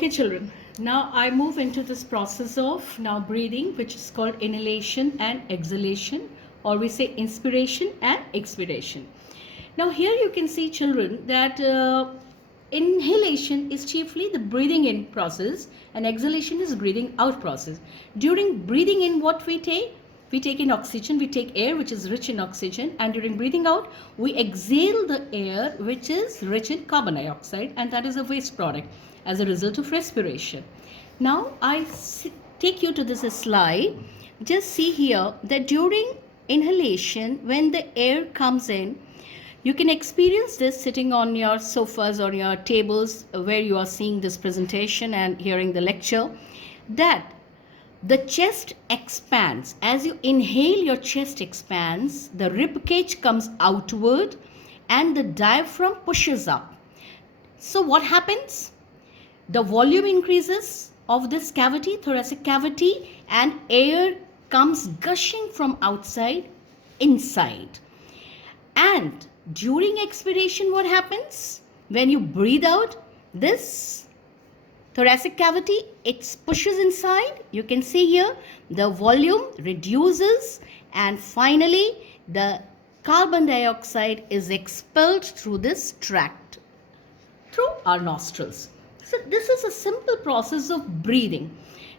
Okay, children. Now I move into this process of now breathing, which is called inhalation and exhalation, or we say inspiration and expiration. Now here you can see, children, that inhalation is chiefly the breathing in process and exhalation is breathing out process. During breathing in, what we take? We take in oxygen, we take air which is rich in oxygen, and during breathing out, we exhale the air which is rich in carbon dioxide, and that is a waste product as a result of respiration. Now I take you to this slide. Just see here that during inhalation, when the air comes in, you can experience this sitting on your sofas or your tables where you are seeing this presentation and hearing the lecture, that the chest expands. As you inhale, your chest expands, the rib cage comes outward, and the diaphragm pushes up. So what happens? The volume increases of this cavity, thoracic cavity, and air comes gushing from outside inside. And during expiration, what happens? When you breathe out, this thoracic cavity, it pushes inside. You can see here the volume reduces, and finally the carbon dioxide is expelled through this tract, through our nostrils. So this is a simple process of breathing.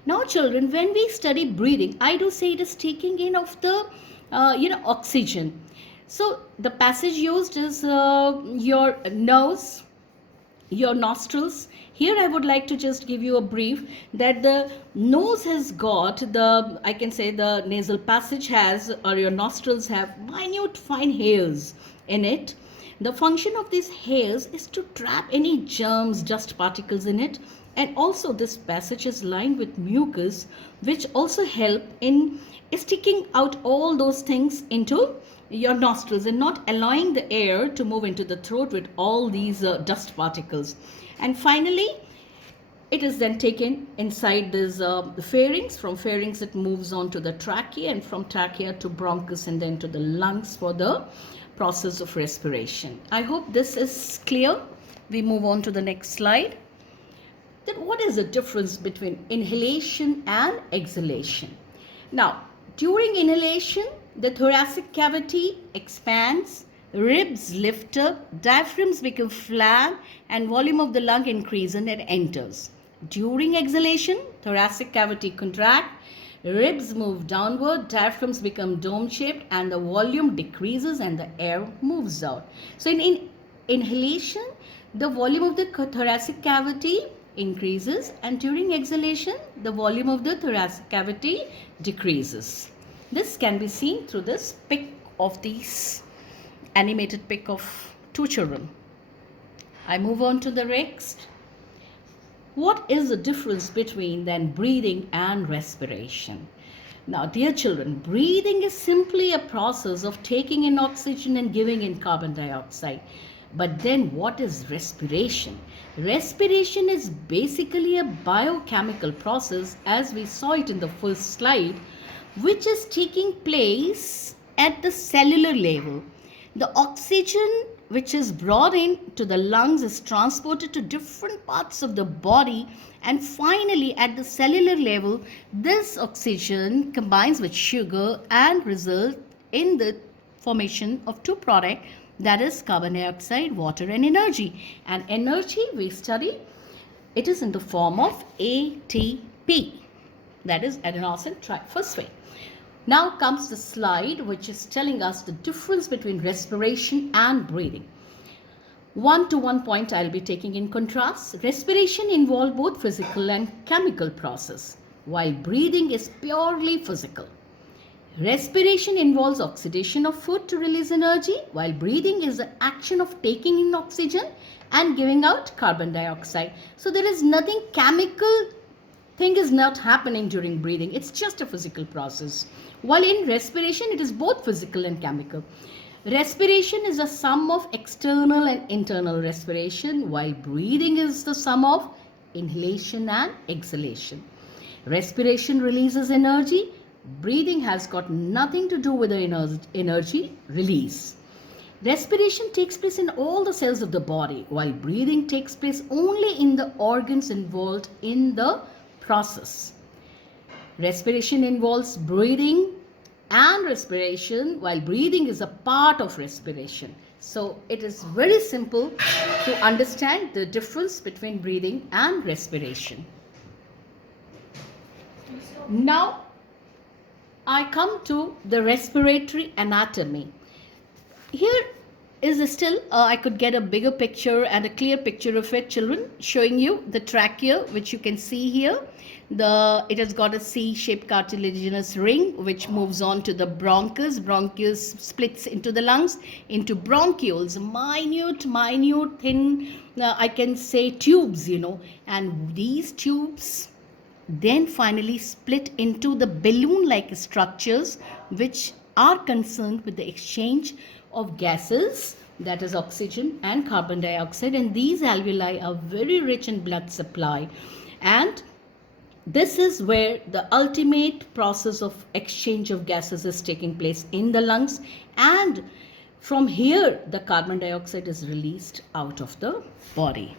Now children, when we study breathing, I do say it is taking in of the oxygen. So the passage used is your nose, your nostrils. Here I would like to just give you a brief that the nose has got the, I can say the nasal passage has, or your nostrils have minute fine hairs in it. The function of these hairs is to trap any germs, dust particles in it, and also this passage is lined with mucus, which also help in sticking out all those things into your nostrils and not allowing the air to move into the throat with all these dust particles. And finally, it is then taken inside this pharynx. From pharynx, it moves on to the trachea, and from trachea to bronchus, and then to the lungs for the process of respiration. I hope this is clear. We move on to the next slide. Then what is the difference between inhalation and exhalation? Now, during inhalation, the thoracic cavity expands, ribs lift up, diaphragms become flat, and volume of the lung increases and it enters. During exhalation, thoracic cavity contracts, ribs move downward, diaphragms become dome-shaped, and the volume decreases and the air moves out. So in inhalation, the volume of the thoracic cavity increases, and during exhalation, the volume of the thoracic cavity decreases. This can be seen through this pic of these animated pic of two children. I move on to the next. What is the difference between then breathing and respiration? Now, dear children, breathing is simply a process of taking in oxygen and giving in carbon dioxide. But then what is respiration? Respiration is basically a biochemical process, as we saw it in the first slide, which is taking place at the cellular level. The oxygen which is brought into the lungs is transported to different parts of the body, and finally at the cellular level, this oxygen combines with sugar and results in the formation of two products, that is carbon dioxide, water, and energy. And energy we study, it is in the form of ATP, that is adenosine triphosphate. Now comes the slide which is telling us the difference between respiration and breathing. One-to-one point I'll be taking in contrast. Respiration involves both physical and chemical process, while breathing is purely physical. Respiration involves oxidation of food to release energy, while breathing is the action of taking in oxygen and giving out carbon dioxide. So there is nothing chemical thing is not happening during breathing. It's just a physical process. While in respiration, it is both physical and chemical. Respiration is a sum of external and internal respiration, while breathing is the sum of inhalation and exhalation. Respiration releases energy. Breathing has got nothing to do with the energy release. Respiration takes place in all the cells of the body, while breathing takes place only in the organs involved in the process. Respiration involves breathing and respiration, while breathing is a part of respiration. So it is very simple to understand the difference between breathing and respiration. Now I come to the respiratory anatomy. Here is still, I could get a bigger picture and a clear picture of it, children, showing you the trachea, which you can see here. It has got a C-shaped cartilaginous ring which moves on to the bronchus. Bronchus splits into the lungs into bronchioles, minute thin, I can say tubes, and these tubes then finally split into the balloon-like structures which are concerned with the exchange of gases, that is oxygen and carbon dioxide, and these alveoli are very rich in blood supply, and this is where the ultimate process of exchange of gases is taking place in the lungs, and from here the carbon dioxide is released out of the body.